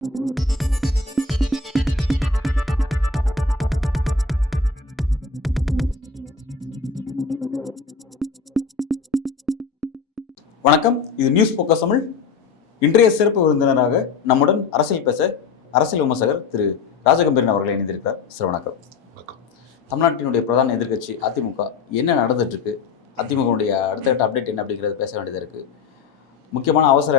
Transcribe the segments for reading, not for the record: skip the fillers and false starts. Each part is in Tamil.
வணக்கம், இது நியூஸ் போக்கஸ் தமிழ். இன்றைய சிறப்பு விருந்தினராக நம்முடன் அரசியல் பேச அரசியல் விமர்சகர் திரு ராஜகம்பீரன் அவர்களை இணைந்திருக்கிறார். சார் வணக்கம். வணக்கம். தமிழ்நாட்டினுடைய பிரதான எதிர்க்கட்சி அதிமுக என்ன நடந்துட்டு இருக்கு, அதிமுகவுடைய அடுத்தடுத்த அப்டேட் என்ன அப்படிங்கிறத பேச வேண்டியதாக இருக்குது. முக்கியமான அவசர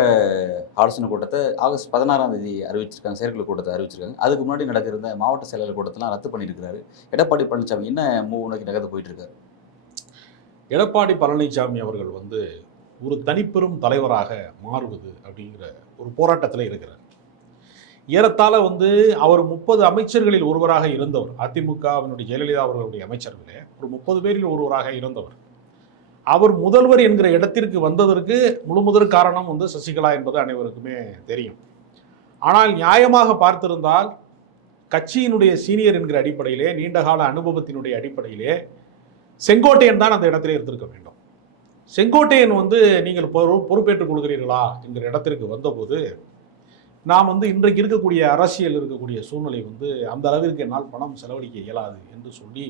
ஆலோசனை கூட்டத்தை ஆகஸ்ட் 16ஆம் தேதி அறிவிச்சிருக்காங்க, செயற்குழு கூட்டத்தை அறிவிச்சிருக்காங்க. அதுக்கு முன்னாடி நடக்கிற மாவட்ட செயலாளர் கூட்டத்தெல்லாம் ரத்து பண்ணியிருக்கிறாரு. எடப்பாடி பழனிசாமி என்ன மூவ் நோக்கி நகர்ந்து போயிட்டு இருக்காரு? எடப்பாடி பழனிசாமி அவர்கள் ஒரு தனிப்பெரும் தலைவராக மாறுவது அப்படிங்கிற ஒரு போராட்டத்தில் இருக்கிறார். ஏறத்தாழ அவர் 30 அமைச்சர்களில் ஒருவராக இருந்தவர். அதிமுகவினுடைய ஜெயலலிதா அவர்களுடைய அமைச்சர்களே ஒரு 30 பேரில் ஒருவராக இருந்தவர். அவர் முதல்வர் என்கிற இடத்திற்கு வந்ததற்கு முழுமுதற் காரணம் சசிகலா என்பது அனைவருக்குமே தெரியும். ஆனால் நியாயமாக பார்த்திருந்தால் கட்சியினுடைய சீனியர் என்கிற அடிப்படையிலே, நீண்டகால அனுபவத்தினுடைய அடிப்படையிலே செங்கோட்டையன் தான் அந்த இடத்திலே இருந்திருக்க வேண்டும். செங்கோட்டையன் நீங்கள் பொறுப்பேற்றுக் கொள்கிறீர்களா என்கிற இடத்திற்கு வந்தபோது, நாம் இன்றைக்கு இருக்கக்கூடிய அரசியல் இருக்கக்கூடிய சூழ்நிலை அந்த அளவிற்கு என்னால் பணம் செலவழிக்க இயலாது என்று சொல்லி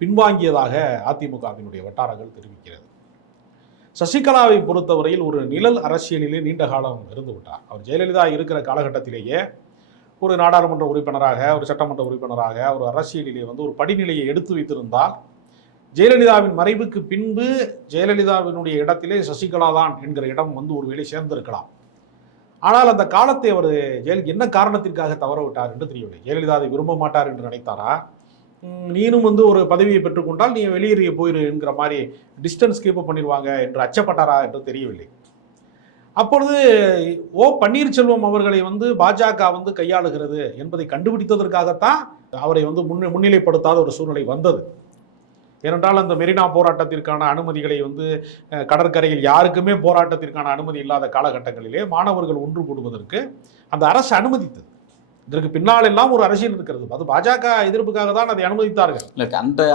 பின்வாங்கியதாக அதிமுகவினுடைய வட்டாரங்கள் தெரிவிக்கிறது. சசிகலாவை பொறுத்தவரையில் ஒரு நிழல் அரசியலிலே நீண்ட காலம் இருந்து விட்டார். அவர் ஜெயலலிதா இருக்கிற காலகட்டத்திலேயே ஒரு நாடாளுமன்ற உறுப்பினராக, ஒரு சட்டமன்ற உறுப்பினராக, ஒரு அரசியலிலே ஒரு படிநிலையை எடுத்து வைத்திருந்தால், ஜெயலலிதாவின் மறைவுக்கு பின்பு ஜெயலலிதாவினுடைய இடத்திலே சசிகலா தான் என்கிற இடம் ஒருவேளை சேர்ந்திருக்கலாம். ஆனால் அந்த காலத்தை அவர் என்ன காரணத்திற்காக தவற விட்டார் என்று தெரியவில்லை. ஜெயலலிதா அதை விரும்ப மாட்டார் என்று நினைத்தாரா, நீனும் ஒரு பதவியை பெற்றுக்கொண்டால் நீ வெளியேறிய போயிரு என்கிற மாதிரி டிஸ்டன்ஸ் கீப் பண்ணிடுவாங்க என்று அச்சப்பட்டாரா என்று தெரியவில்லை. அப்பொழுது பன்னீர்செல்வம் அவர்களை பாஜக கையாளுகிறது என்பதை கண்டுபிடித்ததற்காகத்தான் அவரை முன்னிலைப்படுத்தாத ஒரு சூழ்நிலை வந்தது. ஏனென்றால் அந்த மெரினா போராட்டத்திற்கான அனுமதிகளை கடற்கரையில் யாருக்குமே போராட்டத்திற்கான அனுமதி இல்லாத காலகட்டங்களிலே மாணவர்கள் ஒன்று கூடுவதற்கு அந்த அரசு அனுமதித்தது. இதற்கு பின்னால் எல்லாம் ஒரு அரசியல் இருக்கிறது. அது பாஜக எதிர்ப்புக்காக தான் அதை அனுமதித்தார்கள். இல்லை,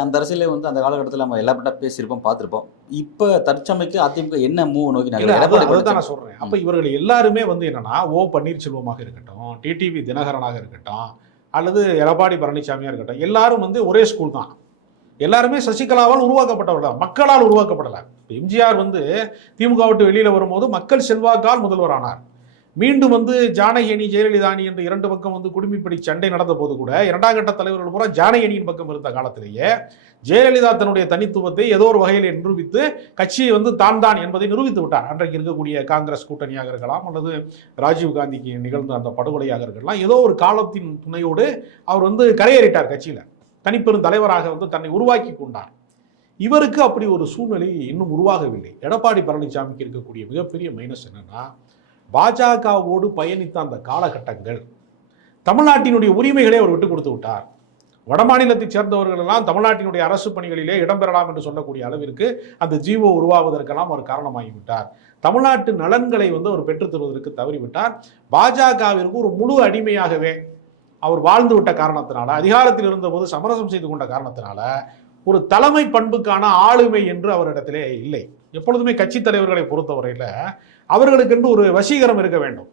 அந்த அரசியலே அந்த காலகட்டத்தில் நம்ம எல்லாப்பட்ட பேசியிருப்போம், பார்த்துருப்போம். இப்போ தற்சமயக்கு அதிமுக என்ன மூவ் நோக்கி அதுதான் நான் சொல்றேன். அப்போ இவர்கள் எல்லாருமே என்னன்னா, பன்னீர்செல்வமாக இருக்கட்டும், டிடிவி தினகரனாக இருக்கட்டும், அல்லது எடப்பாடி பழனிசாமியாக இருக்கட்டும், எல்லாரும் ஒரே ஸ்கூல் தான். எல்லாருமே சசிகலாவால் உருவாக்கப்பட்டவர் தான், மக்களால் உருவாக்கப்படலை. எம்ஜிஆர் திமுக விட்டு வெளியில் வரும்போது மக்கள் செல்வாக்கால் முதல்வர் ஆனார். மீண்டும் ஜானகி ஜெயலலிதா என்று இரண்டு பக்கம் குடிமைப்படி சண்டை நடந்த போது கூட இரண்டாம் கட்ட தலைவர்கள் பூரா ஜானகியின் பக்கம் இருந்த காலத்திலேயே ஜெயலலிதா தன்னுடைய தனித்துவத்தை ஏதோ ஒரு வகையில் நிரூபித்து கட்சியை தான் என்பதை நிரூபித்து விட்டார். அன்றைக்கு இருக்கக்கூடிய காங்கிரஸ் கூட்டணியாக இருக்கலாம், அல்லது ராஜீவ் காந்திக்கு நிகழ்ந்த அந்த படுகொலையாக இருக்கலாம், ஏதோ ஒரு காலத்தின் துணையோடு அவர் கரையேறிட்டார். கட்சியில் தனிப்பெரும் தலைவராக தன்னை உருவாக்கி கொண்டார். இவருக்கு அப்படி ஒரு சூழ்நிலை இன்னும் உருவாகவில்லை. எடப்பாடி பழனிசாமிக்கு இருக்கக்கூடிய மிகப்பெரிய மைனஸ் என்னன்னா, பாஜகவோடு பயணித்த அந்த காலகட்டங்கள் தமிழ்நாட்டினுடைய உரிமைகளை அவர் விட்டு கொடுத்து விட்டார். வடமாநிலத்தைச் சேர்ந்தவர்கள் எல்லாம் தமிழ்நாட்டினுடைய அரசு பணிகளிலே இடம்பெறலாம் என்று சொல்லக்கூடிய அளவிற்கு அந்த ஜீவோ உருவாவதற்கெல்லாம் அவர் காரணமாகிவிட்டார். தமிழ்நாட்டு நலன்களை அவர் பெற்றுத் தருவதற்கு தவறிவிட்டார். பாஜகவிற்கு ஒரு முழு அடிமையாகவே அவர் வாழ்ந்து விட்ட காரணத்தினால, அதிகாரத்தில் இருந்தபோது சமரசம் செய்து கொண்ட காரணத்தினால, ஒரு தலைமை பண்புக்கான ஆளுமை என்று அவரிடத்திலே இல்லை. எப்பொழுதுமே கட்சி தலைவர்களை பொறுத்தவரையில் அவர்களுக்கென்று ஒரு வசீகரம் இருக்க வேண்டும்,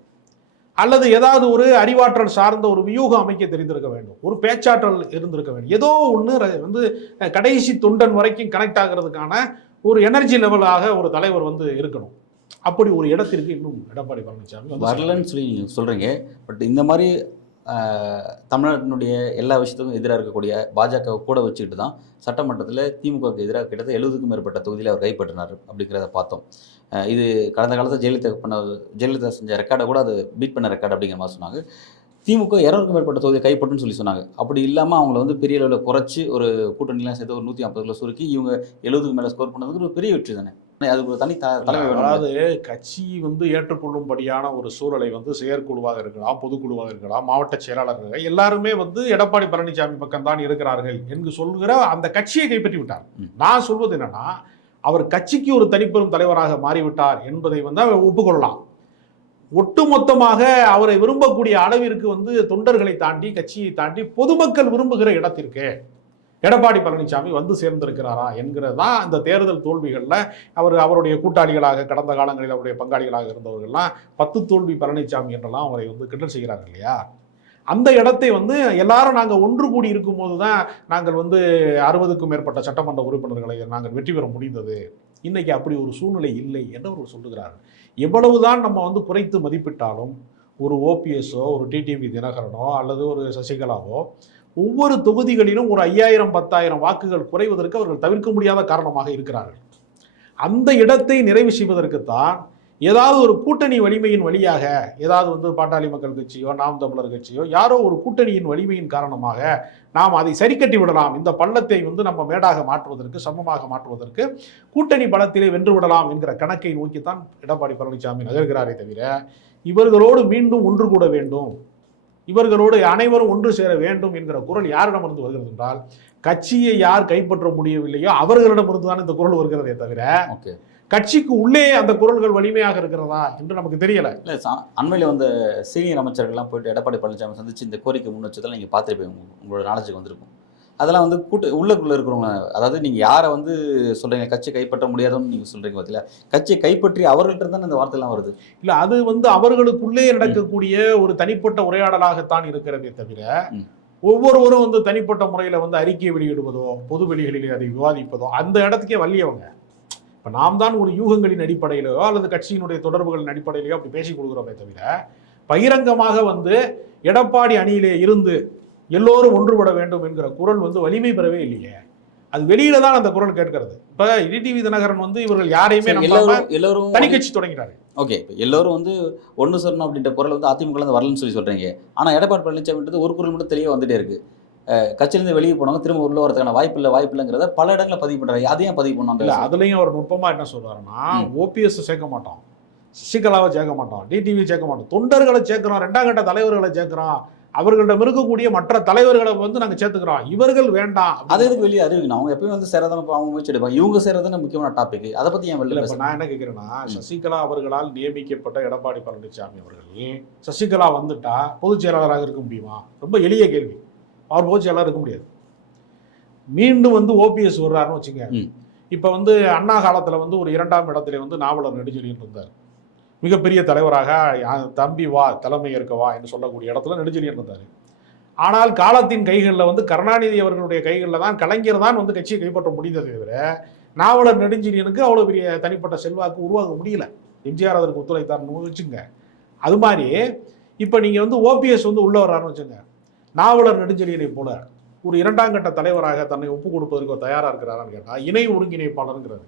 அல்லது ஏதாவது ஒரு அறிவாற்றல் சார்ந்த ஒரு வியூகம் அமைக்க தெரிந்திருக்க வேண்டும், ஒரு பேச்சாற்றல் இருந்திருக்க வேண்டும். ஏதோ ஒன்று கடைசி தொண்டன் வரைக்கும் கனெக்ட் ஆகிறதுக்கான ஒரு எனர்ஜி லெவலாக ஒரு தலைவர் இருக்கணும். அப்படி ஒரு இடத்திற்கு இன்னும் எடப்பாடி பழனிசாமி வரலன்னு சொல்லி சொல்கிறீங்க. பட் இந்த மாதிரி தமிழ்நாட்டினுடைய எல்லா விஷயத்துக்கும் எதிராக இருக்கக்கூடிய பாஜகவை கூட வச்சுக்கிட்டு தான் சட்டமன்றத்தில் திமுகவுக்கு எதிராக கிட்டத்தட்ட 70க்கும் மேற்பட்ட தொகுதியில் அவர் கைப்பற்றினார் அப்படிங்கிறத பார்த்தோம். இது கடந்த காலத்தில் ஜெயலலிதா செஞ்ச ரெக்கார்டை கூட அது பீட் பண்ண ரெக்கார்டு அப்படிங்கிற மாதிரி சொன்னாங்க. திமுக 200க்கும் மேற்பட்ட தொகுதியை கைப்பற்றுன்னு சொல்லி சொன்னாங்க. அப்படி இல்லாமல் அவங்கள பெரிய அளவில் குறைச்சி ஒரு கூட்டணிலாம் சேர்த்து ஒரு 150 சுருக்கி இவங்க 70க்கு மேலே ஸ்கோர் பண்ணதுக்கு ஒரு பெரிய வெற்றி தானே. அதுக்கு ஒரு தனி தலைமை. அதாவது கட்சி ஏற்றுக்கொள்ளும்படியான ஒரு சூழலை செயற்குழுவாக இருக்கலாம், பொதுக்குழுவாக இருக்கலாம், மாவட்ட செயலாளர்கள் எல்லாருமே எடப்பாடி பழனிசாமி பக்கம் தான் இருக்கிறார்கள் என்று சொல்கிற அந்த கட்சியை கைப்பற்றி விட்டார். நான் சொல்வது என்னன்னா, அவர் கட்சிக்கு ஒரு தனிப்பெரும் தலைவராக மாறிவிட்டார் என்பதை அவர் ஒப்புக்கொள்ளலாம். ஒட்டுமொத்தமாக அவரை விரும்பக்கூடிய அளவிற்கு தொண்டர்களை தாண்டி, கட்சியை தாண்டி பொதுமக்கள் விரும்புகிற இடத்திற்கு எடப்பாடி பழனிசாமி வந்து சேர்ந்திருக்கிறாரா என்கிறது தான் இந்த தேர்தல் தோல்விகளில் அவருடைய கூட்டாளிகளாக கடந்த காலங்களில் அவருடைய பங்காளிகளாக இருந்தவர்கள்லாம் 10 தோல்வி பழனிசாமி என்றெல்லாம் அவரை வந்து கிண்டல் செய்கிறார்கள் இல்லையா? அந்த இடத்தை வந்து எல்லாரும் நாங்கள் ஒன்று கூடி இருக்கும்போது தான் நாங்கள் வந்து 60க்கும் மேற்பட்ட சட்டமன்ற உறுப்பினர்களை நாங்கள் வெற்றி பெற முடிந்தது. இன்னைக்கு அப்படி ஒரு சூழ்நிலை இல்லை என்று அவர்கள் சொல்லுகிறார்கள். எவ்வளவுதான் நம்ம வந்து குறைத்து மதிப்பிட்டாலும் ஒரு ஓபிஎஸ்ஸோ ஒரு டிடிவி தினகரனோ அல்லது ஒரு சசிகலாவோ ஒவ்வொரு தொகுதிகளிலும் ஒரு 5000 10,000 வாக்குகள் குறைவதற்கு அவர்கள் தவிர்க்க முடியாத காரணமாக இருக்கிறார்கள். அந்த இடத்தை நிறைவு செய்வதற்குத்தான் ஏதாவது ஒரு கூட்டணி வலிமையின் வழியாக, ஏதாவது வந்து பாட்டாளி மக்கள் கட்சியோ நாம் தமிழர் கட்சியோ யாரோ ஒரு கூட்டணியின் வலிமையின் காரணமாக நாம் அதை சரி கட்டி விடலாம், இந்த பள்ளத்தை வந்து நம்ம மேடாக மாற்றுவதற்கு சமமாக மாற்றுவதற்கு கூட்டணி பலத்திலே வென்று விடலாம் என்கிற கணக்கை நோக்கித்தான் எடப்பாடி பழனிசாமி நகர்கிறாரே தவிர இவர்களோடு மீண்டும் ஒன்று கூட வேண்டும், இவர்களோடு அனைவரும் ஒன்று சேர வேண்டும் என்கிற குரல் யாரிடமிருந்து வருகிறது என்றால் கட்சியை யார் கைப்பற்ற முடியவில்லையோ அவர்களிடமிருந்து தான் இந்த குரல் வருகிறதே தவிர கட்சிக்கு உள்ளே அந்த குரல்கள் வலிமையாக இருக்கிறதா என்று நமக்கு தெரியல. இல்லை, அண்மையில் வந்த சீனியர் அமைச்சர்கள்லாம் போயிட்டு எடப்பாடி பழனிசாமி சந்திச்சு இந்த கோரிக்கை முன் வச்சதெல்லாம் நீங்கள் பார்த்துருப்பீங்க, உங்களோட நாலேஜுக்கு வந்திருக்கும். அதெல்லாம் வந்து உள்ளுக்குள்ளே இருக்கிறவங்க, அதாவது நீங்கள் யாரை வந்து சொல்கிறீங்க கட்சி கைப்பற்ற முடியாதுன்னு நீங்கள் சொல்கிறீங்க பார்த்தீங்களா, கட்சியை கைப்பற்றி அவர்கள்ட்ட தான் இந்த வார்த்தைலாம் வருது. இல்லை, அது வந்து அவர்களுக்குள்ளே நடக்கக்கூடிய ஒரு தனிப்பட்ட உரையாடலாகத்தான் இருக்கிறதே தவிர ஒவ்வொருவரும் வந்து தனிப்பட்ட முறையில் வந்து அறிக்கையை வெளியிடுவதோ பொது வெளிகளிலே அதை விவாதிப்பதோ அந்த இடத்துக்கே வல்லியவங்க. இப்போ நாம் தான் ஒரு யூகங்களின் அடிப்படையிலோ அல்லது கட்சியினுடைய தொடர்புகளின் அடிப்படையிலையோ அப்படி பேசிக் கொடுக்குறோமே தவிர பகிரங்கமாக வந்து எடப்பாடி அணியிலே இருந்து எல்லோரும் ஒன்றுபட வேண்டும் என்கிற குரல் வந்து வலிமை பெறவே இல்லையே. அது வெளியில தான் அந்த குரல் கேட்கிறது. இப்போ டிடிவி தினகரன் வந்து இவர்கள் யாரையுமே எல்லாரும் தனி கட்சி தொடங்கினாரு. ஓகே, இப்போ எல்லோரும் வந்து ஒன்று சொல்லணும் அப்படின்ற குரல் வந்து அதிமுக வரலன்னு சொல்றீங்க. ஆனால் எடப்பாடி பழனிசாமின்றது ஒரு குரல் மட்டும் தெளிவாக வந்துட்டே இருக்கு. கட்சியிலேருந்து வெளியே போனவங்க திரும்ப உள்ள வரதுக்கான வாய்ப்பு இல்லைங்கிறத பல இடங்களில் பதிவு பண்ணுறாங்க. அதையும் பதிவு பண்ணாங்க. இல்லை, அதுலேயும் அவர் நுட்பமாக என்ன சொல்றாருன்னா ஓபிஎஸ் சேர்க்க மாட்டோம், சசிகலாவை சேர்க்க மாட்டோம், டிடிவி சேர்க்க மாட்டோம், தொண்டர்களை சேர்க்கிறோம், 2ஆம் கட்ட தலைவர்களை சேர்க்கிறோம், அவர்களிடம் இருக்கக்கூடிய மற்ற தலைவர்களை வந்து நாங்கள் சேர்த்துக்கிறோம், இவர்கள் வேண்டாம். அது எதுக்கு வெளியே அறிவிக்கணும்? அவங்க எப்பயும் வந்து சேரதான அவங்க முயற்சி எடுப்பாங்க, இவங்க சேரதான முக்கியமான டாபிக். அதை பற்றி ஏன் வெளியில்? நான் என்ன கேட்குறேன்னா, சசிகலா அவர்களால் நியமிக்கப்பட்ட எடப்பாடி பழனிசாமி அவர்கள் சசிகலா வந்துட்டா பொதுச் செயலாளராக இருக்க முடியுமா? ரொம்ப எளிய கேள்வி. அவர் பொதுச் செயலாளர் இருக்க முடியாது. மீண்டும் வந்து ஓபிஎஸ் வர்றாருன்னு வச்சுங்க. இப்போ வந்து அண்ணா காலத்தில் வந்து ஒரு 2ஆம் இடத்துல வந்து நாவலர் நெடுஞ்செழியன் இருந்தார். மிகப்பெரிய தலைவராக தம்பி வா தலைமை ஏற்கவா என்று சொல்லக்கூடிய இடத்துல நெடுஞ்செழியன் இருந்தார். ஆனால் காலத்தின் கைகளில் வந்து கருணாநிதி அவர்களுடைய கைகளில் தான் கலைஞர் தான் வந்து கட்சியை கைப்பற்ற முடிந்ததை தவிர நாவலர் நெடுஞ்செழியனுக்கு அவ்வளோ பெரிய தனிப்பட்ட செல்வாக்கு உருவாக்க முடியல. எம்ஜிஆர் அதற்கு ஒத்துழைத்தார்னு வச்சுங்க. அது மாதிரி இப்போ நீங்கள் வந்து ஓபிஎஸ் வந்து உள்ள வர்றாருன்னு வச்சுங்க, நாவலர் நெடுஞ்செழியனை போல ஒரு 2ஆம் கட்ட தலைவராக தன்னை ஒப்புக் கொடுப்பதற்கு தயாராக இருக்கிறாரான்னு கேட்டால் இணை ஒருங்கிணைப்பாளருங்கிறது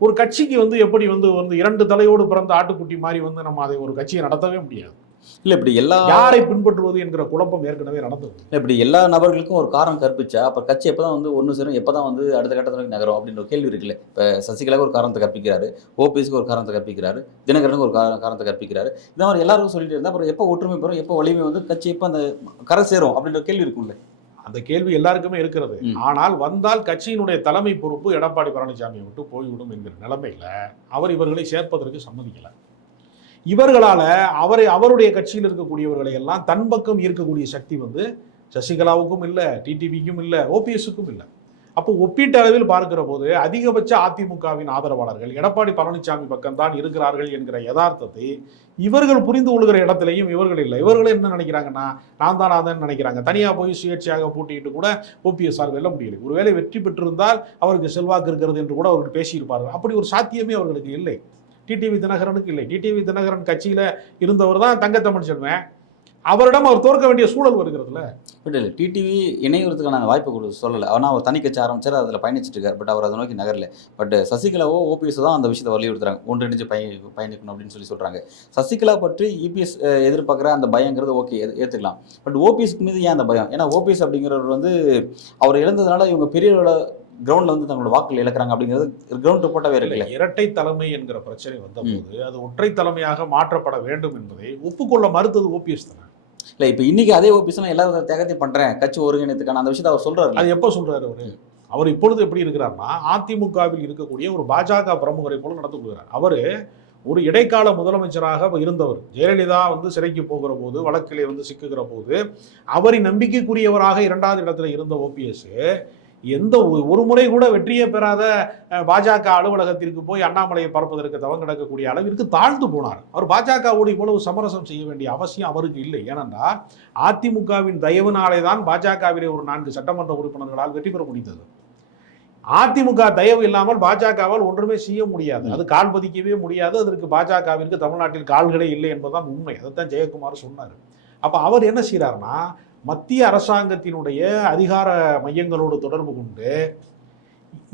ஒரு கட்சிக்கு வந்து எப்படி வந்து 2 தலையோடு பிறந்த ஆட்டுக்குட்டி மாதிரி வந்து நம்ம அதை ஒரு கட்சியை நடத்தவே முடியாது. இல்லை, இப்படி யாரை பின்பற்றுவது என்கிற குழப்பம் ஏற்கனவே நடந்தது. இப்படி எல்லா நபர்களுக்கும் ஒரு காரணம் கற்பிச்சா அப்புறம் கட்சி எப்போ தான் வந்து ஒன்று சேரும், எப்போ தான் வந்து அடுத்த கட்டத்தில் நகரும் அப்படின்ற ஒரு கேள்வி இருக்குல்ல. இப்போ சசிகலாவுக்கு ஒரு காரணத்தை கற்பிக்கிறாரு, ஓபிஎஸ்க்கு ஒரு காரணத்தை கற்பிக்கிறாரு, தினகரனுக்கு ஒரு காரணத்தை கற்பிக்கிறாரு. இந்த மாதிரி எல்லாருக்கும் சொல்லிட்டு இருந்தால் அப்புறம் எப்போ ஒற்றுமை பெறும், எப்போ வலிமை வந்து கட்சி எப்போ அந்த கரை சேரும் அப்படின்ற கேள்வி இருக்கும்ல. அந்த கேள்வி எல்லாருக்குமே இருக்கிறது. ஆனால் வந்தால் கட்சியினுடைய தலைமை பொறுப்பு எடப்பாடி பழனிசாமியை விட்டு போய்விடும் என்கிற நிலைமையில அவர் இவர்களை சேர்ப்பதற்கு சம்மதிக்கல. இவர்களால அவருடைய கட்சியில் இருக்கக்கூடியவர்களை எல்லாம் தன் பக்கம் ஈர்க்கக்கூடிய சக்தி வந்து சசிகலாவுக்கும் இல்லை, டிடிவிக்கும் இல்லை, ஓபிஎஸ்க்கும் இல்லை. அப்போ ஒப்பீட்டு அளவில் பார்க்கிற போது அதிகபட்ச அதிமுகவின் ஆதரவாளர்கள் எடப்பாடி பழனிசாமி பக்கம்தான் இருக்கிறார்கள் என்கிற யதார்த்தத்தை இவர்கள் புரிந்து கொள்கிற இடத்துலையும் இவர்கள் இல்லை. இவர்கள் என்ன நினைக்கிறாங்கன்னா நான் தான் நினைக்கிறாங்க. தனியாக போய் சுயேட்சையாக போட்டிட்டு கூட ஓபிஎஸ்ஆர் வெல்ல முடியலை. ஒருவேளை வெற்றி பெற்றிருந்தால் அவருக்கு செல்வாக்கு இருக்கிறது என்று கூட அவர்கள் பேசியிருப்பார்கள். அப்படி ஒரு சாத்தியமே அவர்களுக்கு இல்லை. டிடிவி தினகரனுக்கு இல்லை. டிடிவி தினகரன் கட்சியில் இருந்தவர் தான் தங்க தமிழ்ச்செல்வன். அவரிடம் அவர் தோற்க வேண்டிய சூழல் வருகிறதுல. பட் இல்லை, டிடிவி இணையறதுக்கான வாய்ப்பு சொல்லலை. ஆனால் அவர் தனி கட்சி ஆரம்பிச்சார், அதில் பயணிச்சுட்டு இருக்கார். பட் அவர் அதை நோக்கி நகரல. பட் சசிகலாவோ ஓபிஎஸ் தான் அந்த விஷயத்தை வலியுறுத்துறாங்க, ஒன்றிணைஞ்சு பயணிக்கணும் அப்படின்னு சொல்கிறாங்க. சசிகலா பற்றி இபிஎஸ் எதிர்பார்க்குற அந்த பயங்கிறது ஓகே, ஏற்றுக்கலாம். பட் ஓபிஎஸ்க்கு மீது ஏன் அந்த பயம்? ஏன்னா ஓபிஎஸ் அப்படிங்கிறவர் வந்து அவர் இழந்ததுனால இவங்க பெரிய கிரவுண்டில் வந்து தங்களோட வாக்குகள் இழக்கிறாங்க அப்படிங்கிறது கிரவுண்ட் ரிப்போர்ட்டாகவே இருக்குல்ல. இரட்டை தலைமை என்கிற பிரச்சனை வந்தபோது அது ஒற்றை தலைமையாக மாற்றப்பட வேண்டும் என்பதை ஒப்புக்கொள்ள மறுத்தது ஓபிஎஸ் தானே. இல்லை, இப்போ இன்னைக்கு அதே ஓபிஎஸ் எல்லா தியாகத்தையும் பண்ணுறேன் கட்சி ஒருங்கிணைத்துக்கான அந்த விஷயத்தை அவர் சொல்கிறாரு. அது எப்போ சொல்கிறாரு அவர் இப்பொழுது எப்படி இருக்கிறார்னா அதிமுகவில் இருக்கக்கூடிய ஒரு பாஜக பிரமுகரை போல நடந்து கொள்கிறார். அவர் ஒரு இடைக்கால முதலமைச்சராக இருந்தவர். ஜெயலலிதா வந்து சிறைக்கு போகிற போது, வழக்கிலே வந்து சிக்குகிற போது அவரின் நம்பிக்கைக்குரியவராக 2வது இடத்துல இருந்த ஓபிஎஸ் ஒரு முறை கூட வெற்றியே பெறாத பாஜக அலுவலகத்திற்கு போய் அண்ணாமலையை பரப்புவதற்கு தவம் கிடக்கக்கூடிய அளவிற்கு தாழ்ந்து போனார். அவர் பாஜகவோடு இவ்வளவு சமரசம் செய்ய வேண்டிய அவசியம் அவருக்கு இல்லை. ஏனென்றால் அதிமுகவின் தயவுனாலே தான் பாஜகவிலே ஒரு 4 சட்டமன்ற உறுப்பினர்களால் வெற்றி பெற முடிந்தது. அதிமுக தயவு இல்லாமல் பாஜகவால் ஒன்றுமே செய்ய முடியாது. அது கால் பதிக்கவே முடியாது. அதற்கு பாஜகவிற்கு தமிழ்நாட்டில் கால்களே இல்லை என்பதுதான் உண்மை. அதைத்தான் ஜெயக்குமார் சொன்னார். அப்போ அவர் என்ன செய்கிறாருன்னா, மத்திய அரசாங்கத்தினுடைய அதிகார மையங்களோடு தொடர்பு கொண்டு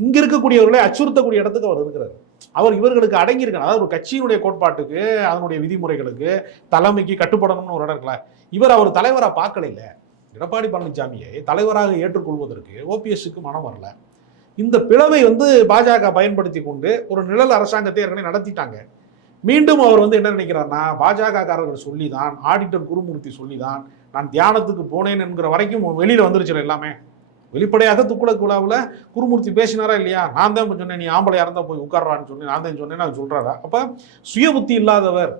இங்க இருக்கக்கூடியவர்களை அச்சுறுத்தக்கூடிய இடத்துக்கு அவர் இருக்கிறார். அவர் இவர்களுக்கு அடங்கியிருக்கார். அதாவது ஒரு கட்சியினுடைய கோட்பாட்டுக்கு, அதனுடைய விதிமுறைகளுக்கு, தலைமைக்கு கட்டுப்படணும்னு ஒரு இடம் இருக்கல. இவர் அவர் தலைவராக பார்க்கல. இல்லை, எடப்பாடி பழனிசாமியை தலைவராக ஏற்றுக்கொள்வதற்கு ஓபிஎஸ்க்கு மனம் வரல. இந்த பிளவை பாஜக பயன்படுத்தி கொண்டு ஒரு நிழல் அரசாங்கத்தை ஏற்கனவே நடத்திட்டாங்க. மீண்டும் அவர் என்ன நினைக்கிறார்னா, பாஜக காரர்கள் சொல்லிதான், ஆடிட்டர் குருமூர்த்தி சொல்லிதான் நான் தியானத்துக்கு போனேன் என்கிற வரைக்கும் வெளியில வந்துருச்சு. எல்லாமே வெளிப்படையாக துக்குளக்கு விழாவில் குருமூர்த்தி பேசினாரா இல்லையா? நான் தான் சொன்னேன், நீ ஆம்பளையா இருந்தா போய் உட்கார்றான்னு சொல்லி நான் தான் சொன்னேன்னு அவர் சொல்றாரா? அப்ப சுய புத்தி இல்லாதவர்,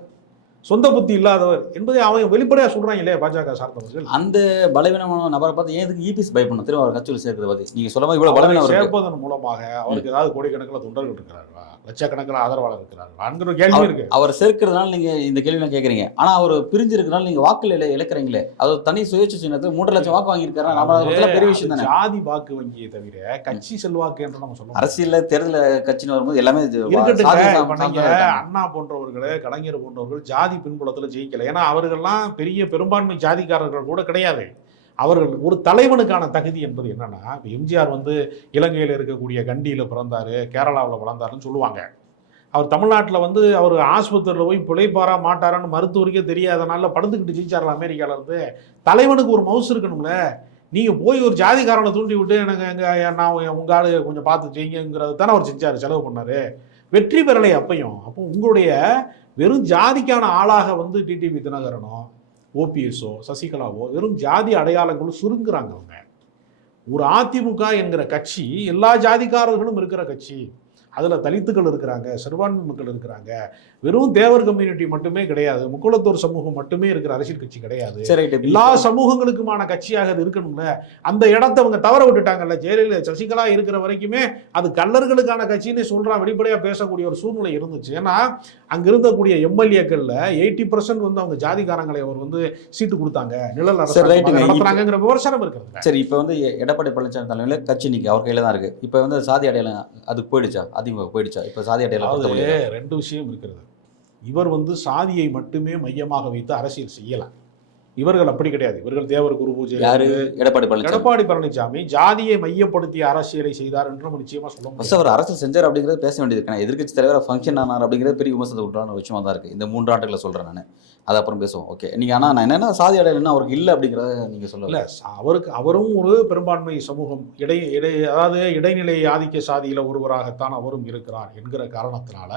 சொந்த புத்தி இல்லாதவர் என்பதை அவங்க வெளிப்படையா சொல்றாங்க இல்லையா பாஜக சார்ந்தவர்கள். அந்த பலவீனமான நபரை பார்த்து ஏன் இதுக்கு இபிஎஸ் பயப்படணும்? திரும்ப அவர் கட்சியில் சேர்க்கிறத பத்தி நீங்க சொல்ல இவ்வளவு பலவீனம் சேர்ப்பதன் மூலமாக அவருக்கு ஏதாவது கோடிக்கணக்கில் தொண்டர்கள் இருக்கிறார்களா, லட்சக்கணக்கில் ஆதரவாளர் இருக்கிறார்களா கேள்வி இருக்கு. அவர் சேர்க்கிறதுனால நீங்க இந்த கேள்வி கேட்கறீங்க. ஆனா அவர் பிரிஞ்சு இருக்கிறனால நீங்க வாக்குல இழக்கிறீங்களே. அது தனி சுயேட்சை சின்னத்தில் 3 லட்சம் வாக்கு வாங்கியிருக்காரு. பெரிய விஷயம் தானே. ஜாதி வாக்கு வங்கியை தவிர கட்சி செல்வாக்கு என்று நம்ம சொல்லுவோம். அரசியல் தேர்தல் கட்சின்னு வரும்போது எல்லாமே அண்ணா போன்றவர்கள், கலைஞர் போன்றவர்கள் ஜாதி பின்புலத்தில் ஜெயிக்கல. ஏன்னா அவர்கள்லாம் பெரிய பெரும்பான்மை ஜாதிக்காரர்கள் கூட கிடையாது. அவர்கள் ஒரு தலைவனுக்கான தகுதி என்பது என்னன்னா, எம்ஜிஆர் இலங்கையில் இருக்கக்கூடிய கண்டியில் பிறந்தாரு, கேரளாவில் வளர்ந்தாருன்னு சொல்லுவாங்க. அவர் தமிழ்நாட்டில் அவர் ஆஸ்பத்திரியில் போய் பிழைப்பாரா மாட்டாரான்னு மருத்துவருக்கே தெரியாதனால படுத்துக்கிட்டு ஜெயிச்சார்கள் அமெரிக்காவில் இருந்து. தலைவனுக்கு ஒரு மவுஸ் இருக்கணும்ல. நீங்கள் போய் ஒரு ஜாதிக்காரனை தூண்டி விட்டு எனக்கு நான் உங்கள் ஆளு கொஞ்சம் பார்த்து செய்யுங்கிறது தானே அவர் செஞ்சார், செலவு பண்ணார். வெற்றி பெறலை அப்பையும். அப்போ உங்களுடைய வெறும் ஜாதிக்கான ஆளாக டிடிவி தினகரனோ ஓபிஎஸ்ஓ சசிகலாவோ வெறும் ஜாதி அடையாளங்களும் சுருங்குறாங்க. அவங்க ஒரு அதிமுக என்கிற கட்சி எல்லா ஜாதிக்காரர்களும் இருக்கிற கட்சி. அதில் தலித்துக்கள் இருக்கிறாங்க, சிறுபான்மை மக்கள் இருக்கிறாங்க. வெறும் தேவர் கம்யூனிட்டி மட்டுமே கிடையாது, முக்குளத்தோர் சமூகம் மட்டுமே இருக்கிற அரசியல் கட்சி கிடையாது. எல்லா சமூகங்களுக்குமான கட்சியாக அது இருக்கணும்ல. அந்த இடத்தை அவங்க தவற விட்டுட்டாங்கல்ல. ஜெயலலிதா சசிகலா இருக்கிற வரைக்குமே அது கல்லர்களுக்கான கட்சின்னு சொல்றான், வெளிப்படையா பேசக்கூடிய ஒரு சூழ்நிலை இருந்துச்சு. ஏன்னா அங்க இருந்தக்கூடிய எம்எல்ஏக்கள்ல 80% அவங்க ஜாதிகாரங்களை அவர் சீட்டு கொடுத்தாங்க, நிழல் அரசு நடத்துறாங்கிற விமர்சனம் இருக்கிறது. சரி, இப்போ எடப்பாடி பழனிசாமி தலைமையில் கட்சி இன்னைக்கு அவர் கையில தான் இருக்கு. இப்போ சாதி அடையாளம் அதுக்கு போயிடுச்சா? அதிமுக போயிடுச்சா? இப்போ சாதி அடையாளம் 2 விஷயம் இருக்கிறது. இவர் சாதியை மட்டுமே மையமாக வைத்து அரசியல் செய்யலாம். இவர்கள் அப்படி கிடையாது. இவர்கள் தேவர் குரு பூஜை. யாரு? எடப்பாடி பழனிசாமி ஜாதியை மையப்படுத்திய அரசியலை செய்தார் என்று நிச்சயமா சொல்ல முடியும். அவர் அரசு செஞ்சார் அப்படிங்கிறது பேச வேண்டியது இருக்கு. எதிர்கட்சி தலைவர் ஃபங்க்ஷன் ஆனார் அப்படிங்கிறது பெரிய விமர்சனத்தை விட்டுறான விஷயமா தான் இருக்கு. இந்த 3 ஆண்டுகளை சொல்றேன் நான். அது அப்புறம் பேசுவோம். ஓகே, நீங்க ஆனா நான் என்னன்னா சாதி அடையாளம் அவருக்கு இல்லை அப்படிங்கிறத நீங்க சொல்லல. அவரும் ஒரு பெரும்பான்மை சமூகம், அதாவது இடைநிலை ஆதிக்க சாதியில ஒருவராகத்தான் அவரும் இருக்கிறார் என்கிற காரணத்தினால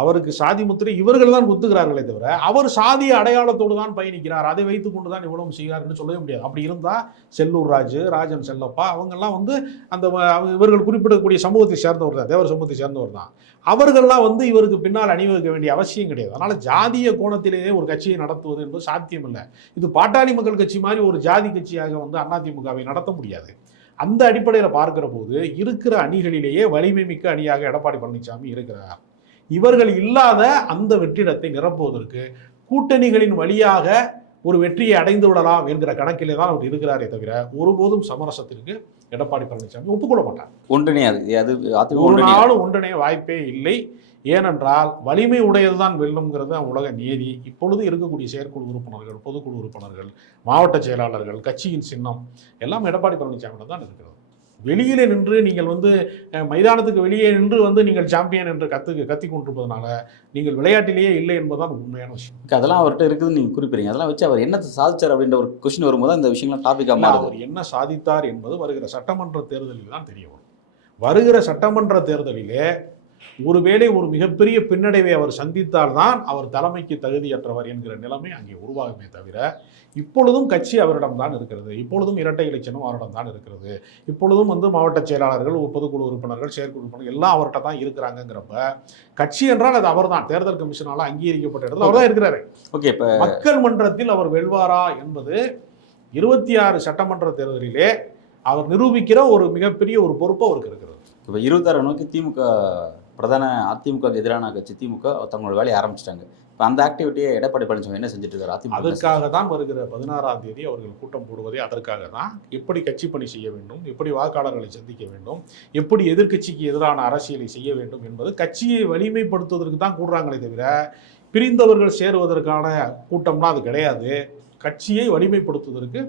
அவருக்கு சாதி முத்திரை இவர்கள் தான் குத்துகிறார்களே தவிர அவர் சாதிய அடையாளத்தோடு தான் பயணிக்கிறார், அதை வைத்துக் கொண்டு தான் இவ்வளவு செய்கிறார்னு சொல்லவே முடியாது. அப்படி இருந்தா செல்லூர் ராஜு, ராஜன் செல்லப்பா அவங்கெல்லாம் அந்த இவர்கள் குறிப்பிடக்கூடிய சமூகத்தை சேர்ந்தவர் தான், தேவர் சமூகத்தை சேர்ந்தவர் தான். அவர்கள்லாம் இவருக்கு பின்னால் அணிவகுக்க வேண்டிய அவசியம் கிடையாது. அதனால ஜாதிய கோணத்திலேயே ஒரு கட்சியை நடத்துவது என்பது சாத்தியம் இல்லை. இது பாட்டாளி மக்கள் கட்சி மாதிரி ஒரு ஜாதி கட்சியாக அதிமுகவை நடத்த முடியாது. அந்த அடிப்படையில் பார்க்கிற போது இருக்கிற அணிகளிலேயே வலிமை மிக்க அணியாக எடப்பாடி பழனிசாமி இருக்கிறார். இவர்கள் இல்லாத அந்த வெற்றிடத்தை நிரப்புவதற்கு கூட்டணிகளின் வழியாக ஒரு வெற்றியை அடைந்து விடலாம் என்கிற கணக்கிலே தான் அவர் இருக்கிறாரே தவிர ஒருபோதும் சமரசத்திற்கு எடப்பாடி பழனிசாமி ஒப்புக்கொள்ள மாட்டார். ஒரு நாளும் ஒன்றிணைய வாய்ப்பே இல்லை. ஏனென்றால் வலிமை உடையதுதான் வெல்லுங்கிறது உலக நியதி. இப்பொழுது இருக்கக்கூடிய செயற்குழு உறுப்பினர்கள், பொதுக்குழு உறுப்பினர்கள், மாவட்ட செயலாளர்கள், கட்சியின் சின்னம் எல்லாம் எடப்பாடி பழனிசாமியிடம் தான் இருக்கிறது. வெளியிலே நின்று நீங்கள் மைதானத்துக்கு வெளியே நின்று நீங்கள் சாம்பியன் என்று கத்தி கொண்டிருப்பதனால நீங்கள் விளையாட்டிலேயே இல்லை என்பதுதான் உண்மையான விஷயம். அதெல்லாம் அவர்கிட்ட இருக்குதுன்னு நீங்கள் குறிப்பிடுறீங்க. அதெல்லாம் வச்சு அவர் என்ன சாதிச்சார் அப்படின்ற ஒரு கொஸ்டின் வரும்போது அந்த விஷயங்கள்லாம் டாபிக்காக மாறுது. அவர் என்ன சாதித்தார் என்பது வருகிற சட்டமன்ற தேர்தலில் தான் தெரிய வரும். வருகிற சட்டமன்ற தேர்தலிலே ஒருவேளை ஒரு மிகப்பெரிய பின்னடைவை அவர் சந்தித்தால்தான் அவர் தலைமைக்கு தகுதியற்றவர் என்கிற நிலைமை அங்கே உருவாகுமே தவிர இப்பொழுதும் கட்சி அவரிடம் தான் இருக்கிறது. இப்பொழுதும் இரட்டை இலட்சணம் அவரிடம் தான் இருக்கிறது. இப்பொழுதும் மாவட்ட செயலாளர்கள், பொதுக்குழு உறுப்பினர்கள், செயற்குழு உறுப்பினர்கள் எல்லாம் அவர்கிட்ட தான் இருக்கிறாங்கிறப்ப கட்சி என்றால் அது அவர் தான். தேர்தல் கமிஷனால அங்கீகரிக்கப்பட்ட இடத்துல அவர் தான் இருக்கிறாரு. ஓகே, மக்கள் மன்றத்தில் அவர் வெல்வாரா என்பது 26 சட்டமன்ற தேர்தலிலே அவர் நிரூபிக்கிற ஒரு மிகப்பெரிய ஒரு பொறுப்பு அவருக்கு இருக்கிறது. இப்போ 26 நோக்கி திமுக பிரதான அதிமுகவுக்கு எதிரான கட்சி திமுக தங்களோட வேலையை ஆரம்பிச்சிட்டாங்க. இப்போ அந்த ஆக்டிவிட்டியை எடப்பாடி பழனிசாமி என்ன செஞ்சுட்டு இருக்காரு? அதிமுக அதற்காக தான் வருகிற 16ஆம் தேதி அவர்கள் கூட்டம் போடுவதே அதற்காக தான். எப்படி கட்சி பணி செய்ய வேண்டும், எப்படி வாக்காளர்களை சந்திக்க வேண்டும், எப்படி எதிர்க்கட்சிக்கு எதிரான அரசியலை செய்ய வேண்டும் என்பது கட்சியை வலிமைப்படுத்துவதற்கு தான் கூடுறாங்களே தவிர பிரிந்தவர்கள் சேருவதற்கான கூட்டம்லாம் அது கிடையாது. கட்சியை வலிமைப்படுத்துவதற்கு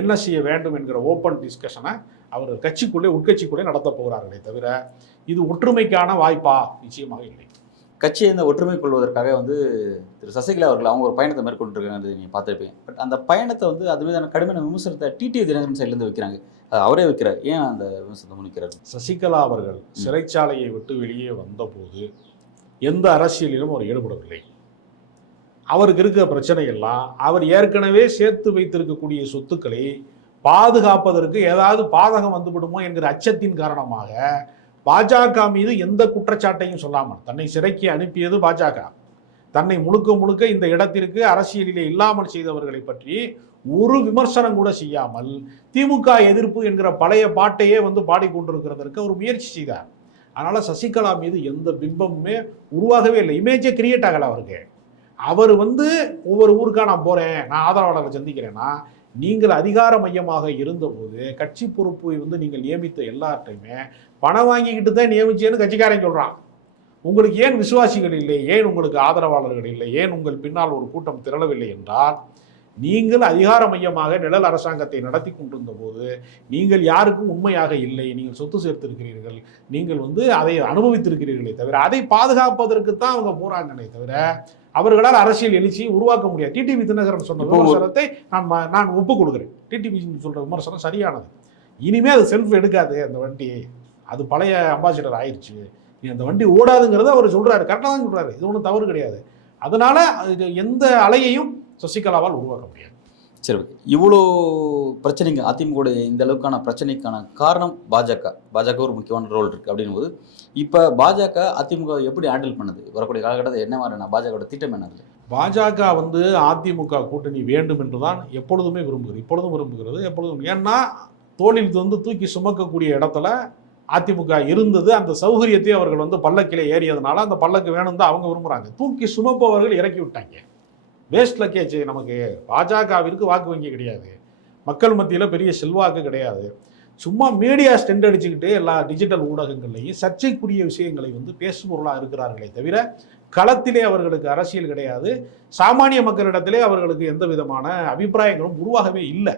என்ன செய்ய வேண்டும் என்கிற ஓப்பன் டிஸ்கஷனை அவர் கட்சிக்குள்ளே உட்கட்சிக்குள்ளே நடத்த போகிறார்களே தவிர இது ஒற்றுமைக்கான வாய்ப்பா? நிச்சயமாக இல்லை. கட்சியை இந்த ஒற்றுமை கொள்வதற்காக திரு சசிகலா அவர்கள் அவங்க ஒரு பயணத்தை மேற்கொண்டிருக்காங்க, நீங்கள் பார்த்துருப்பீங்க. பட் அந்த பயணத்தை அது மீதான கடுமையான விமர்சனத்தை டிடிவி தினகரன் சைட்லேருந்து வைக்கிறாங்க. அவரே வைக்கிறார். ஏன் அந்த விமர்சனத்தை முன்னிக்கிறார்? சசிகலா அவர்கள் சிறைச்சாலையை விட்டு வெளியே வந்தபோது எந்த அரசியலிலும் அவர் ஈடுபடவில்லை. அவருக்கு இருக்கிற பிரச்சனை எல்லாம் அவர் ஏற்கனவே சேர்த்து வைத்திருக்கக்கூடிய சொத்துக்களை பாதுகாப்பதற்கு ஏதாவது பாதகம் வந்துவிடுமோ என்கிற அச்சத்தின் காரணமாக பாஜக மீது எந்த குற்றச்சாட்டையும் சொல்லாமல், தன்னை சிறைக்கு அனுப்பியது பாஜக, தன்னை முழுக்க முழுக்க இந்த இடத்திற்கு அரசியலிலே இல்லாமல் செய்தவர்களை பற்றி ஒரு விமர்சனம் கூட செய்யாமல் திமுக எதிர்ப்பு என்கிற பழைய பாட்டையே பாடிக்கொண்டிருக்கிறதற்கு அவர் முயற்சி செய்தார். அதனால சசிகலா மீது எந்த பிம்பமுமே உருவாகவே இல்லை, இமேஜே கிரியேட் ஆகலை அவருக்கு. அவர் ஒவ்வொரு ஊருக்கா நான் போறேன், நான் ஆதரவாளர்களை சந்திக்கிறேன்னா, நீங்கள் அதிகார மையமாக இருந்தபோது கட்சி பொறுப்பை நீங்கள் நியமித்த எல்லார்ட்டையுமே பணம் வாங்கிக்கிட்டு தான் நியமிச்சேன்னு கட்சிக்காரன் சொல்றான். உங்களுக்கு ஏன் விசுவாசிகள் இல்லை, ஏன் உங்களுக்கு ஆதரவாளர்கள் இல்லை, ஏன் உங்கள் பின்னால் ஒரு கூட்டம் திரளவில்லை என்றால், நீங்கள் அதிகார மையமாக நிழல் அரசாங்கத்தை நடத்தி கொண்டிருந்த போது நீங்கள் யாருக்கும் உண்மையாக இல்லை. நீங்கள் சொத்து சேர்த்திருக்கிறீர்கள், நீங்கள் அதை அனுபவித்திருக்கிறீர்களே தவிர அதை பாதுகாப்பதற்கு தான் அவங்க போறாங்கன்னே தவிர அவர்களால் அரசியல் எழுச்சி உருவாக்க முடியாது. டிடிவி தினகரன் சொன்ன விமர்சனத்தை நான் ஒப்புக் கொடுக்குறேன். டிடிவி சொல்ற விமர்சனம் சரியானது. இனிமே அது செல்ஃப் எடுக்காது அந்த வண்டி, அது பழைய அம்பாசிடர் ஆயிடுச்சு, அந்த வண்டி ஓடாதுங்கிறத அவர் சொல்றாரு. கரெக்டாக தான் சொல்றாரு, இது ஒன்றும் தவறு கிடையாது. அதனால எந்த அலையையும் சசிகலாவால் உருவாக்க முடியாது. சரி, இவ்வளோ பிரச்சனைங்க அதிமுக இந்த அளவுக்கான பிரச்சனைக்கான காரணம் பாஜக ஒரு முக்கியமான ரோல் இருக்குது அப்படின் போது, இப்போ பாஜக அதிமுக எப்படி ஹேண்டில் பண்ணுது? வரக்கூடிய காலகட்டத்தில் என்ன மாதிரியான பாஜகவோட திட்டம் என்ன? பாஜக அதிமுக கூட்டணி வேண்டும் என்றுதான் எப்பொழுதுமே விரும்புகிறது. எப்பொழுதும் ஏன்னா தோளில் தூக்கி சுமக்கக்கூடிய இடத்துல அதிமுக இருந்தது. அந்த சௌகரியத்தை அவர்கள் பல்லக்கிலே ஏறியதுனால அந்த பல்லக்கு வேணும் தான் அவங்க விரும்புகிறாங்க. தூக்கி சுமப்பவர்கள் இறக்கி விட்டாங்க. Waste luggage. நமக்கு பாஜகவிற்கு வாக்கு வங்கி கிடையாது, மக்கள் மத்தியில் பெரிய செல்வாக்கு கிடையாது. சும்மா மீடியா ஸ்டெண்ட் அடிச்சுக்கிட்டு எல்லா டிஜிட்டல் ஊடகங்கள்லையும் சர்ச்சைக்குரிய விஷயங்களை பேசுபொருளாக இருக்கிறார்களே தவிர களத்திலே அவர்களுக்கு அரசியல் கிடையாது. சாமானிய மக்களிடத்திலே அவர்களுக்கு எந்த விதமான அபிப்பிராயங்களும் உருவாகவே இல்லை.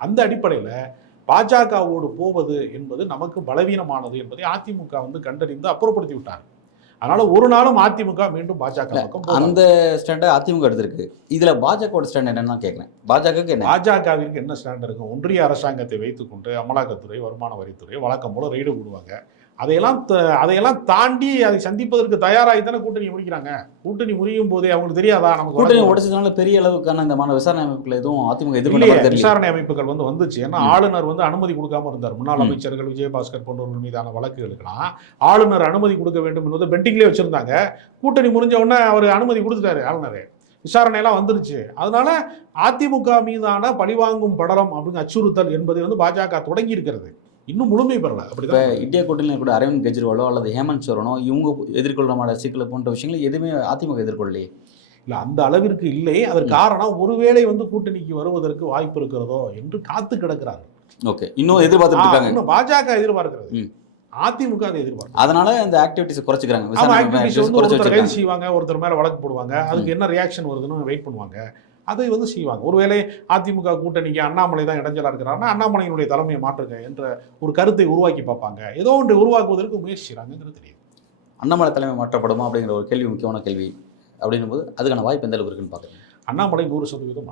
அந்த அடிப்படையில் பாஜகவோடு போவது என்பது நமக்கு பலவீனமானது என்பதை அதிமுக கண்டறிந்து அப்புறப்படுத்தி விட்டார். அதனால ஒரு நாளும் அதிமுக மீண்டும் பாஜக பக்கம் அந்த ஸ்டாண்டை அதிமுக எடுத்திருக்கு. இதுல பாஜகவோட ஸ்டாண்ட் என்னன்னு தான் கேட்கிறேன். பாஜகவிற்கு என்ன ஸ்டாண்ட் இருக்கும்? ஒன்றிய அரசாங்கத்தை வைத்துக்கொண்டு அமலாக்கத்துறை, வருமான வரித்துறை வழக்கம் போல ரெய்டு போடுவாங்க. அதையெல்லாம் தாண்டி அதை சந்திப்பதற்கு தயாராகி தானே கூட்டணி முடிக்கிறாங்க. கூட்டணி முறியும் போதே அவங்களுக்கு தெரியாதா நமக்கு கூட்டணி உடைச்சதுனால பெரிய அளவுக்கான இந்த விசாரணை அமைப்புகள் எதுவும் அதிமுக எதிர்ப்பு விசாரணை அமைப்புகள் வந்துச்சு. ஏன்னா ஆளுநர் அனுமதி கொடுக்காம இருந்தார். முன்னாள் அமைச்சர்கள் விஜயபாஸ்கர் போன்றவர்கள் மீதான வழக்குகளுக்கெல்லாம் ஆளுநர் அனுமதி கொடுக்க வேண்டும் என்பது பெண்டிங்லேயே வச்சிருந்தாங்க. கூட்டணி முறிஞ்ச உடனே அவர் அனுமதி கொடுத்துட்டாரு ஆளுநர். விசாரணையெல்லாம் வந்துருச்சு. அதனால அதிமுக மீதான பழிவாங்கும் படலம் அப்படின்னு அச்சுறுத்தல் என்பதை பாஜக தொடங்கி இருக்கிறது. இன்னும் முழுமை பெறல. அப்படிதான் இந்தியா கூட்டணியில் கூட அரவிந்த் கெஜ்ரிவாலோ அல்லது ஹேமந்த் சோரனோ இவங்க எதிர்கொள்கிற மாதிரி சிக்கலை போன்ற விஷயங்களை எதுவுமே அதிமுக எதிர்கொள்ளலையே. இல்லை, அந்த அளவிற்கு இல்லை. அதற்கு காரணம் ஒருவேளை கூட்டணிக்கு வருவதற்கு வாய்ப்பு இருக்கிறதோ என்று காத்து கிடக்கிறார்கள். ஓகே, இன்னும் எதிர்பார்த்துட்டு இருக்காங்க. இன்னும் பாஜக எதிர்பார்க்கிறது, அதிமுக அதை எதிர்பார்க்கும். அதனால இந்த ஆக்டிவிட்டிஸ் குறைச்சிக்கிறாங்க. ஒருத்தர் கைது செய்வாங்க, ஒருத்தர் மேல வழக்கு போடுவாங்க, அதுக்கு என்ன ரியாக்ஷன் வருதுன்னு வெயிட் பண்ணுவாங்க. அதை செய்வாங்க. ஒருவேளை அதிமுக கூட்டணிக்கு அண்ணாமலை தான் இடைஞ்சலா இருக்கிறாங்கன்னா அண்ணாமலையினுடைய தலைமையை மாற்றுங்க என்ற ஒரு கருத்தை உருவாக்கி பார்ப்பாங்க. ஏதோ ஒன்று உருவாக்குவதற்கு முயற்சி செய்கிறாங்கிறது தெரியுது. அண்ணாமலை தலைமை மாற்றப்படுமா அப்படிங்கிற ஒரு கேள்வி முக்கியமான கேள்வி. அப்படின்னும் போது அதுக்கான வாய்ப்பு எந்த அளவுக்கு இருக்குன்னு பார்க்குறேன். அண்ணாமலை 100%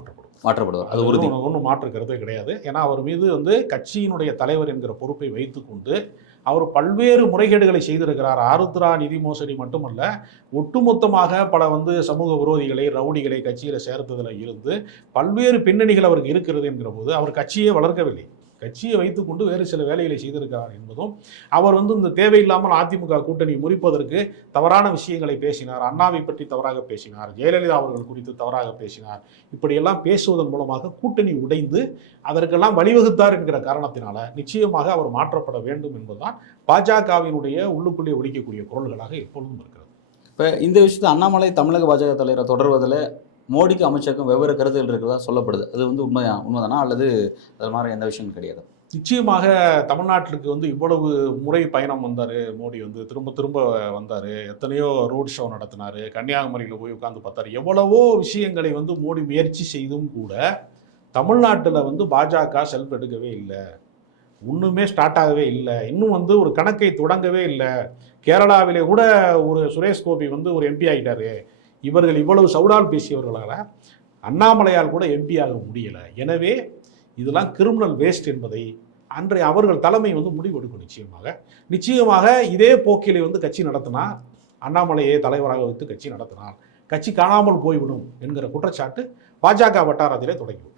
மாற்றப்படுவார். அது ஒன்றும் மாற்று கருத்தே கிடையாது. ஏன்னா அவர் மீது கட்சியினுடைய தலைவர் என்கிற பொறுப்பை வைத்துக்கொண்டு அவர் பல்வேறு முறைகேடுகளை செய்திருக்கிறார். ஆருத்ரா நிதி மோசடி மட்டுமல்ல, ஒட்டுமொத்தமாக பல சமூக விரோதிகளை, ரவுடிகளை கட்சியில் சேர்த்ததில் இருந்து பல்வேறு பின்னணிகள் அவருக்கு இருக்கிறது என்கிற போது அவர் கட்சியே வளர்க்கவில்லை. கட்சியை வைத்துக்கொண்டு வேறு சில வேலைகளை செய்திருக்கிறார் என்பதும், அவர் வந்து இந்த தேவையில்லாமல் அதிமுக கூட்டணி முறிப்பதற்கு தவறான விஷயங்களை பேசினார், அண்ணாவை பற்றி தவறாக பேசினார், ஜெயலலிதா அவர்கள் குறித்து தவறாக பேசினார், இப்படியெல்லாம் பேசுவதன் மூலமாக கூட்டணி உடைந்து அதற்கெல்லாம் வழிவகுத்தார் என்கிற காரணத்தினால நிச்சயமாக அவர் மாற்றப்பட வேண்டும் என்பதுதான் பாஜகவினுடைய உள்ளுக்குள்ளே ஒலிக்கக்கூடிய குரல்களாக எப்பொழுதும் இருக்கிறது. இப்போ இந்த விஷயத்தை அண்ணாமலை தமிழக பாஜக தலைவரை தொடர்வதில் மோடிக்கு அமைச்சருக்கும் வெவ்வேறு கருத்துகள் இருக்கிறதா சொல்லப்படுது. அது வந்து உண்மைதானா அல்லது அது மாதிரி எந்த விஷயம் கிடையாது? நிச்சயமாக தமிழ்நாட்டிற்கு வந்து இவ்வளவு முறை பயணம் வந்தார் மோடி, வந்து திரும்ப திரும்ப வந்தார், எத்தனையோ ரோட் ஷோ நடத்தினார், கன்னியாகுமரியில் போய் உட்காந்து பார்த்தார், எவ்வளவோ விஷயங்களை வந்து மோடி முயற்சி செய்தும் கூட தமிழ்நாட்டில் வந்து பாஜக செல்ஃப் எடுக்கவே இல்லை, ஒன்றுமே ஸ்டார்ட் ஆகவே இல்லை, இன்னும் வந்து ஒரு கணக்கை தொடங்கவே இல்லை. கேரளாவிலே கூட ஒரு சுரேஷ் கோபி வந்து ஒரு எம்பி ஆகிட்டாரு. இவர்கள் இவ்வளவு சவுடால் பேசியவர்களால் அண்ணாமலையால் கூட எம்பி ஆக முடியலை. எனவே இதெல்லாம் கிரிமினல் வேஸ்ட் என்பதை அன்றைய அவர்கள் தலைமை வந்து முடிவெடுக்கும். நிச்சயமாக இதே போக்கிலே வந்து கட்சி நடத்தினா, அண்ணாமலையை தலைவராக வைத்து கட்சி நடத்தினால் கட்சி காணாமல் போய்விடும் என்கிற குற்றச்சாட்டு பாஜக வட்டாரத்திலே தொடங்கிவிடும்.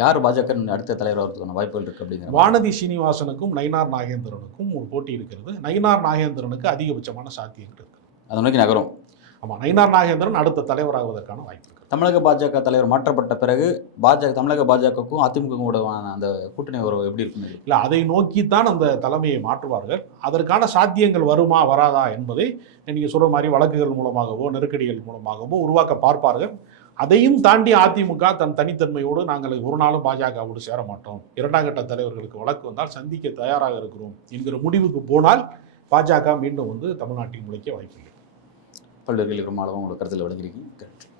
யார் பாஜக அடுத்த தலைவர் வரதுக்கான வாய்ப்புகள் இருக்குது அப்படிங்கிற? வானதி சீனிவாசனுக்கும் நயினார் நாகேந்திரனுக்கும் ஒரு போட்டி இருக்கிறது. நயினார் நாகேந்திரனுக்கு அதிகபட்சமான சாத்தியங்கள் இருக்குது. அதை நோக்கி நகரும். ஆமாம், நயினார் நாகேந்திரன் அடுத்த தலைவராகுவதற்கான வாய்ப்பு இருக்குது. தமிழக பாஜக தலைவர் மாற்றப்பட்ட பிறகு தமிழக பாஜகவுக்கும் அதிமுகவுக்கும் கூடவான அந்த கூட்டணி உறவு எப்படி இருக்குன்னு இல்லை, அதை நோக்கித்தான் அந்த தலைமையை மாற்றுவார்கள். அதற்கான சாத்தியங்கள் வருமா வராதா என்பதை நீங்கள் சொல்கிற மாதிரி வழக்குகள் மூலமாகவோ நெருக்கடிகள் மூலமாகவோ உருவாக்க பார்ப்பார்கள். அதையும் தாண்டி அதிமுக தன் தனித்தன்மையோடு நாங்கள் ஒரு நாளும் பாஜகவோடு சேர மாட்டோம், இரண்டாம் கட்ட தலைவர்களுக்கு வழக்கு வந்தால் சந்திக்க தயாராக இருக்கிறோம் என்கிற முடிவுக்கு போனால் பாஜக மீண்டும் வந்து தமிழ்நாட்டில் முளைக்க வாய்ப்பில்லை. பல்வேறு கேள்வி உங்களுக்கு கருத்தில் விளங்கியிருக்கீங்க.